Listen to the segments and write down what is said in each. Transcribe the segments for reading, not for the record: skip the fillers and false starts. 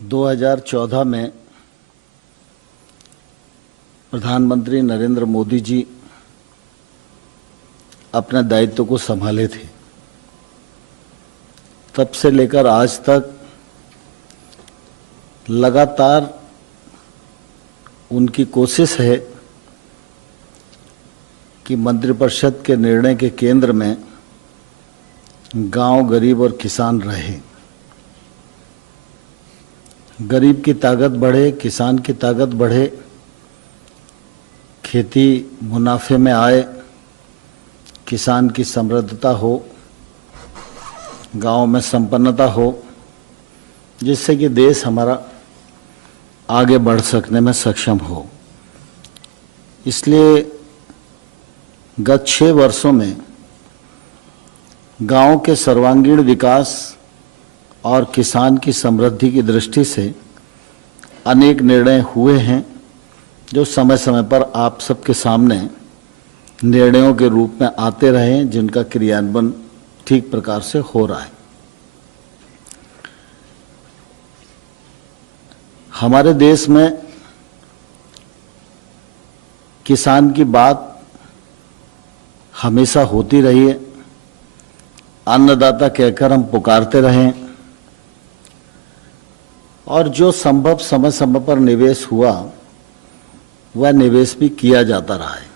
2014 में प्रधानमंत्री नरेंद्र मोदी जी अपने दायित्व को संभाले थे। तब से लेकर आज तक लगातार उनकी कोशिश है कि मंत्रिपरिषद के निर्णय के केंद्र में गांव, गरीब और किसान रहे। गरीब की ताकत बढ़े, किसान की ताकत बढ़े, खेती मुनाफे में आए, किसान की समृद्धता हो, गांव में संपन्नता हो, जिससे कि देश हमारा आगे बढ़ सकने में सक्षम हो। इसलिए गत 6 वर्षों में गांव के सर्वांगीण विकास और किसान की समृद्धि की दृष्टि से अनेक निर्णय हुए हैं, जो समय समय पर आप सबके सामने निर्णयों के रूप में आते रहे, जिनका क्रियान्वयन ठीक प्रकार से हो रहा है। हमारे देश में किसान की बात हमेशा होती रही है। अन्नदाता कहकर हम पुकारते रहे और जो संभव समय समय पर निवेश हुआ वह निवेश भी किया जाता रहा है।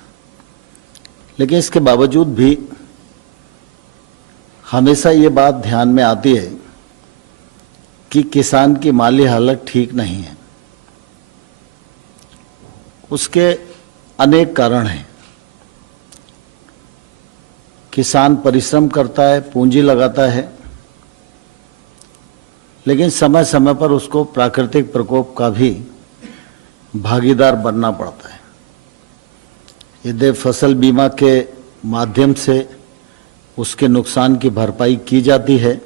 लेकिन इसके बावजूद भी हमेशा ये बात ध्यान में आती है कि किसान की माली हालत ठीक नहीं है। उसके अनेक कारण हैं। किसान परिश्रम करता है, पूंजी लगाता है, लेकिन समय समय पर उसको प्राकृतिक प्रकोप का भी भागीदार बनना पड़ता है। यदि फसल बीमा के माध्यम से उसके नुकसान की भरपाई की जाती है,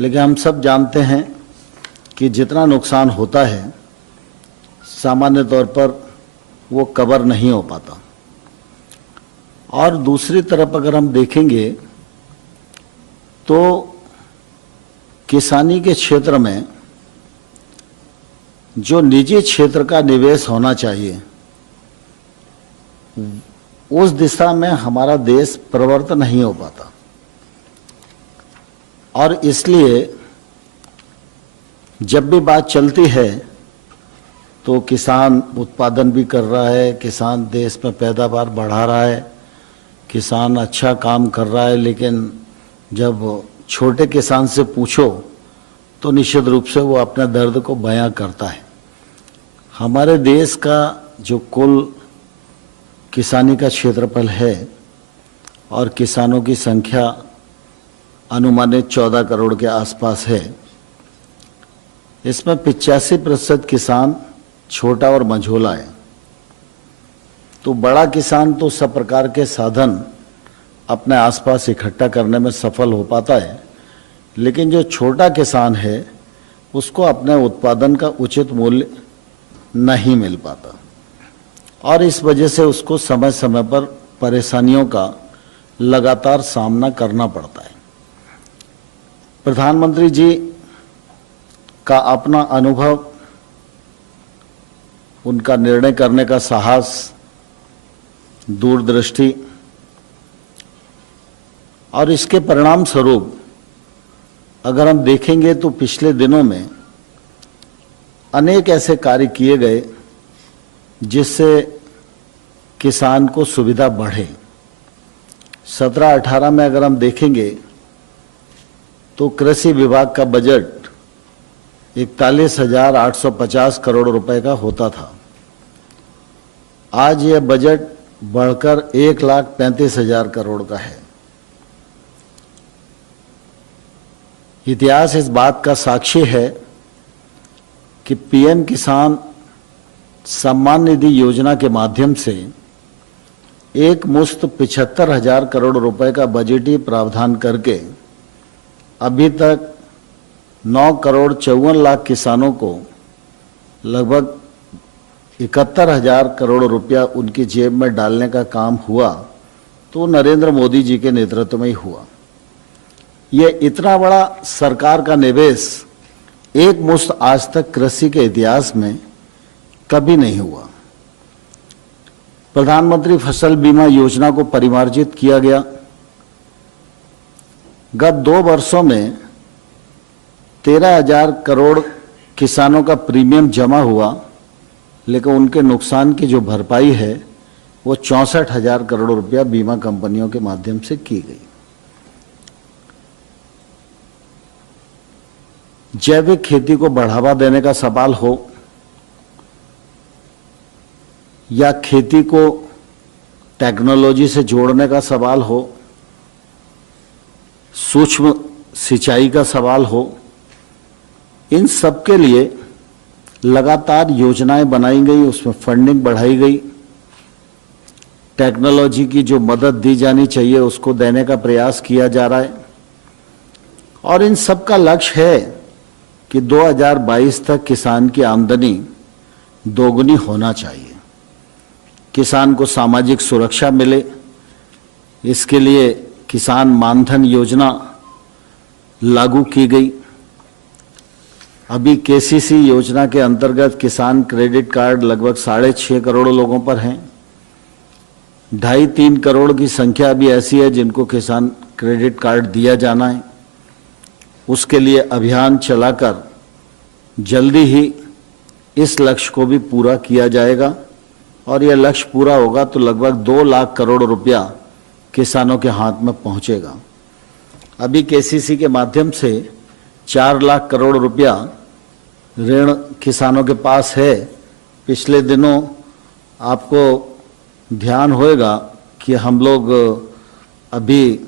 लेकिन हम सब जानते हैं कि जितना नुकसान होता है सामान्य तौर पर वो कवर नहीं हो पाता। और दूसरी तरफ अगर हम देखेंगे तो किसानी के क्षेत्र में जो निजी क्षेत्र का निवेश होना चाहिए, उस दिशा में हमारा देश प्रवृत्त नहीं हो पाता। और इसलिए जब भी बात चलती है तो किसान उत्पादन भी कर रहा है, किसान देश में पैदावार बढ़ा रहा है, किसान अच्छा काम कर रहा है, लेकिन जब छोटे किसान से पूछो तो निश्चित रूप से वो अपने दर्द को बयां करता है। हमारे देश का जो कुल किसानी का क्षेत्रफल है और किसानों की संख्या अनुमानित 14 करोड़ के आसपास है, इसमें 85% किसान छोटा और मझोला है। तो बड़ा किसान तो सब प्रकार के साधन अपने आसपास इकट्ठा करने में सफल हो पाता है, लेकिन जो छोटा किसान है उसको अपने उत्पादन का उचित मूल्य नहीं मिल पाता और इस वजह से उसको समय समय पर परेशानियों का लगातार सामना करना पड़ता है। प्रधानमंत्री जी का अपना अनुभव, उनका निर्णय करने का साहस, दूरदृष्टि और इसके परिणाम स्वरूप अगर हम देखेंगे तो पिछले दिनों में अनेक ऐसे कार्य किए गए जिससे किसान को सुविधा बढ़े। 17-18 में अगर हम देखेंगे तो कृषि विभाग का बजट 41,850 करोड़ रुपए का होता था। आज यह बजट बढ़कर 1,35,000 करोड़ का है। इतिहास इस बात का साक्षी है कि पीएम किसान सम्मान निधि योजना के माध्यम से एक मुश्त 75,000 करोड़ रुपए का बजटीय प्रावधान करके अभी तक 9 करोड़ 54 लाख किसानों को लगभग 71,000 करोड़ रुपया उनकी जेब में डालने का काम हुआ, तो नरेंद्र मोदी जी के नेतृत्व में ही हुआ। ये इतना बड़ा सरकार का निवेश एक मुश्त आज तक कृषि के इतिहास में कभी नहीं हुआ। प्रधानमंत्री फसल बीमा योजना को परिमार्जित किया गया। गत 2 वर्षों में 13,000 करोड़ किसानों का प्रीमियम जमा हुआ, लेकिन उनके नुकसान की जो भरपाई है वो 64,000 करोड़ रुपया बीमा कंपनियों के माध्यम से की गई। जैविक खेती को बढ़ावा देने का सवाल हो या खेती को टेक्नोलॉजी से जोड़ने का सवाल हो, सूक्ष्म सिंचाई का सवाल हो, इन सब के लिए लगातार योजनाएं बनाई गई, उसमें फंडिंग बढ़ाई गई। टेक्नोलॉजी की जो मदद दी जानी चाहिए उसको देने का प्रयास किया जा रहा है और इन सब का लक्ष्य है कि 2022 तक किसान की आमदनी दोगुनी होना चाहिए, किसान को सामाजिक सुरक्षा मिले। इसके लिए किसान मानधन योजना लागू की गई। अभी केसीसी योजना के अंतर्गत किसान क्रेडिट कार्ड लगभग 6.5 करोड़ लोगों पर हैं। 2.5-3 करोड़ की संख्या अभी ऐसी है जिनको किसान क्रेडिट कार्ड दिया जाना है। उसके लिए अभियान चलाकर जल्दी ही इस लक्ष्य को भी पूरा किया जाएगा और यह लक्ष्य पूरा होगा तो लगभग 2 लाख करोड़ रुपया किसानों के हाथ में पहुंचेगा। अभी केसीसी के माध्यम से 4 लाख करोड़ रुपया ऋण किसानों के पास है। पिछले दिनों आपको ध्यान होगा कि हम लोग अभी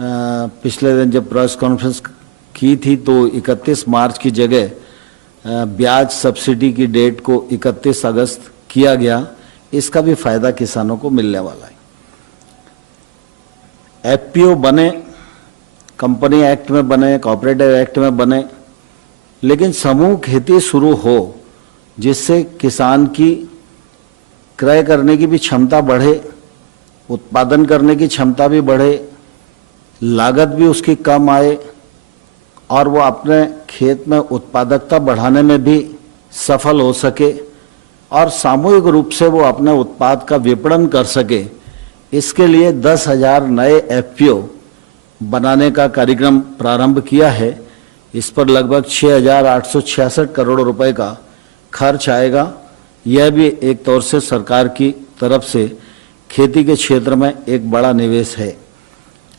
पिछले दिन जब प्रेस कॉन्फ्रेंस की थी तो 31 मार्च की जगह ब्याज सब्सिडी की डेट को 31 अगस्त किया गया। इसका भी फायदा किसानों को मिलने वाला है। एफपीओ बने, कंपनी एक्ट में बने, कोऑपरेटिव एक्ट में बने, लेकिन समूह खेती शुरू हो जिससे किसान की क्रय करने की भी क्षमता बढ़े, उत्पादन करने की क्षमता भी बढ़े, लागत भी उसकी कम आए और वो अपने खेत में उत्पादकता बढ़ाने में भी सफल हो सके और सामूहिक रूप से वो अपने उत्पाद का विपणन कर सके। इसके लिए 10,000 नए एफपीओ बनाने का कार्यक्रम प्रारंभ किया है। इस पर लगभग 6,866 करोड़ रुपए का खर्च आएगा। यह भी एक तौर से सरकार की तरफ से खेती के क्षेत्र में एक बड़ा निवेश है।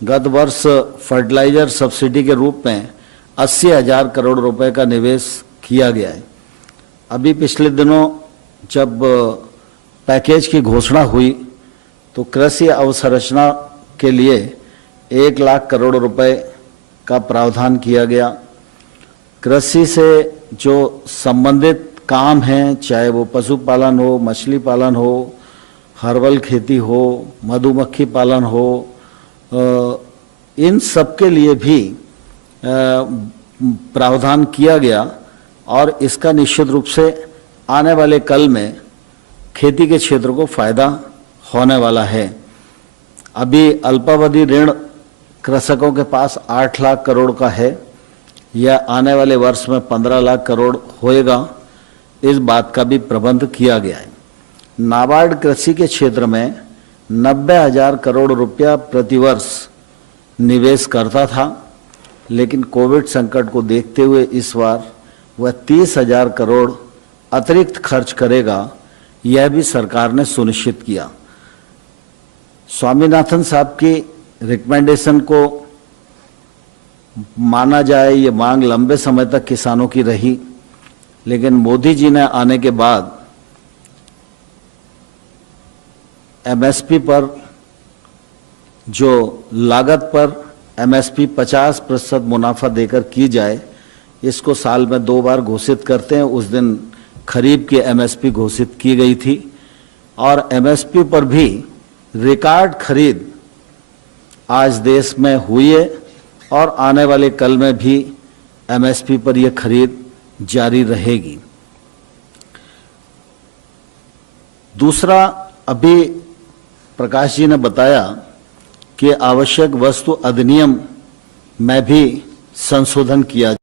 गत वर्ष फर्टिलाइजर सब्सिडी के रूप में 80,000 करोड़ रुपए का निवेश किया गया है। अभी पिछले दिनों जब पैकेज की घोषणा हुई तो कृषि अवसंरचना के लिए 1 लाख करोड़ रुपए का प्रावधान किया गया। कृषि से जो संबंधित काम हैं, चाहे वो पशुपालन हो, मछली पालन हो, हर्बल खेती हो, मधुमक्खी पालन हो, इन सब के लिए भी प्रावधान किया गया और इसका निश्चित रूप से आने वाले कल में खेती के क्षेत्र को फायदा होने वाला है। अभी अल्पावधि ऋण कृषकों के पास 8 लाख करोड़ का है, यह आने वाले वर्ष में 15 लाख करोड़ होएगा। इस बात का भी प्रबंध किया गया है। नाबार्ड कृषि के क्षेत्र में 90,000 करोड़ रुपया प्रतिवर्ष निवेश करता था, लेकिन कोविड संकट को देखते हुए इस बार वह 30,000 करोड़ अतिरिक्त खर्च करेगा, यह भी सरकार ने सुनिश्चित किया। स्वामीनाथन साहब की रिकमेंडेशन को माना जाए, ये मांग लंबे समय तक किसानों की रही, लेकिन मोदी जी ने आने के बाद एमएसपी पर जो लागत पर एमएसपी 50% मुनाफा देकर की जाए, इसको साल में 2 बार घोषित करते हैं। उस दिन खरीफ की एमएसपी घोषित की गई थी और एमएसपी पर भी रिकॉर्ड खरीद आज देश में हुई है और आने वाले कल में भी एमएसपी पर यह खरीद जारी रहेगी। दूसरा, अभी प्रकाश जी ने बताया कि आवश्यक वस्तु अधिनियम में भी संशोधन किया